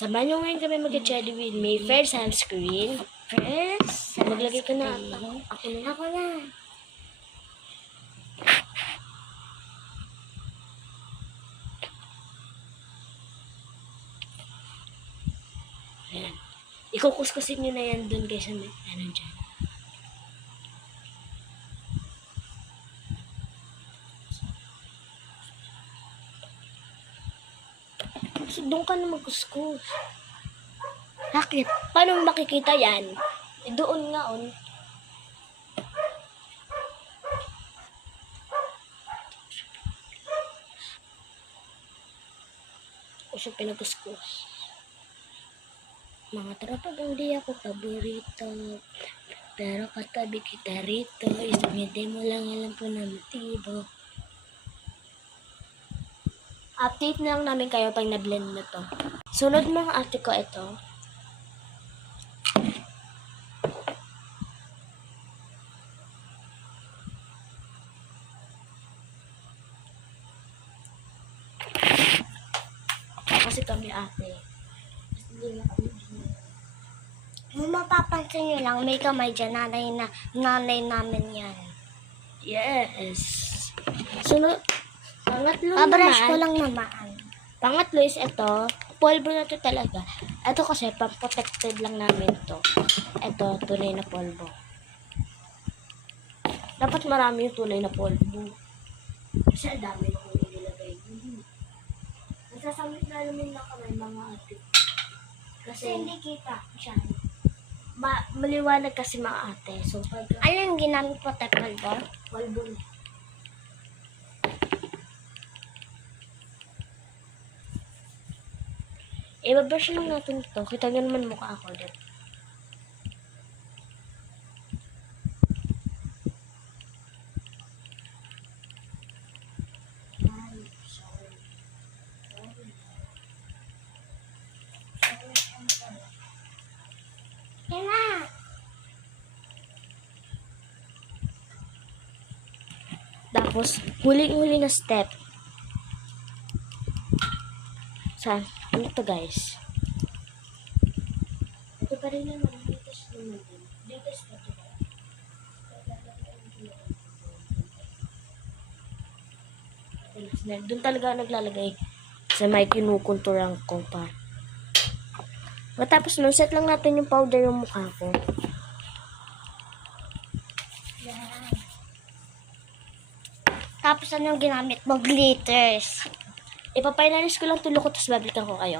Samahan nyo ngayon kami mag-cherry with me. First, sunscreen. Maglagay ka na. Ako na. Ako na. Ayan. Ikukuskusin nyo na yan dun guys. Ano dyan. So, doon ka na magkuskus. Bakit? Paano makikita yan? Doon nga on. O siya pinagkuskus. Mga tropa, hindi ako paborito. Pero katabi kita rito. Isang hindi mo lang alam po na motibo. Update na lang namin kayo pag na-blend na to. Sunod mga ate ko ito. Kasi kami ate. Kung mapapansin nyo lang, may kamay dyan. Nanay namin yan. Yes. Sunod. Pangatlo Pabrush naman. ko lang naman. Pangatlo is ito. Polvo na to talaga. Ito kasi pang-protected lang namin to. Ito, tunay na polvo. Dapat marami yung tunay na polvo. Kasi ang dami na kung nilagay. Nasasamit na namin lang kami mga ate. Kasi hindi kita siya. Maliwanag kasi mga ate. So, pag Ano yung ginamit po tepal ba? polvo na. I-brush lang natin ito. Kita nyo naman mukha ako din. Yan na. Tapos, huling-huli na step. Saan? Ano to guys? Ito pa rin naman. Ditas naman din. Ditas na to. Doon talaga naglalagay sa may kinukunturan ko pa. Matapos nun, set lang natin yung powder yung mukha ko. Tapos ano yung ginamit mo? Glitters. Ipapinalis ko lang tulo ko, tapos babalikan ko kayo.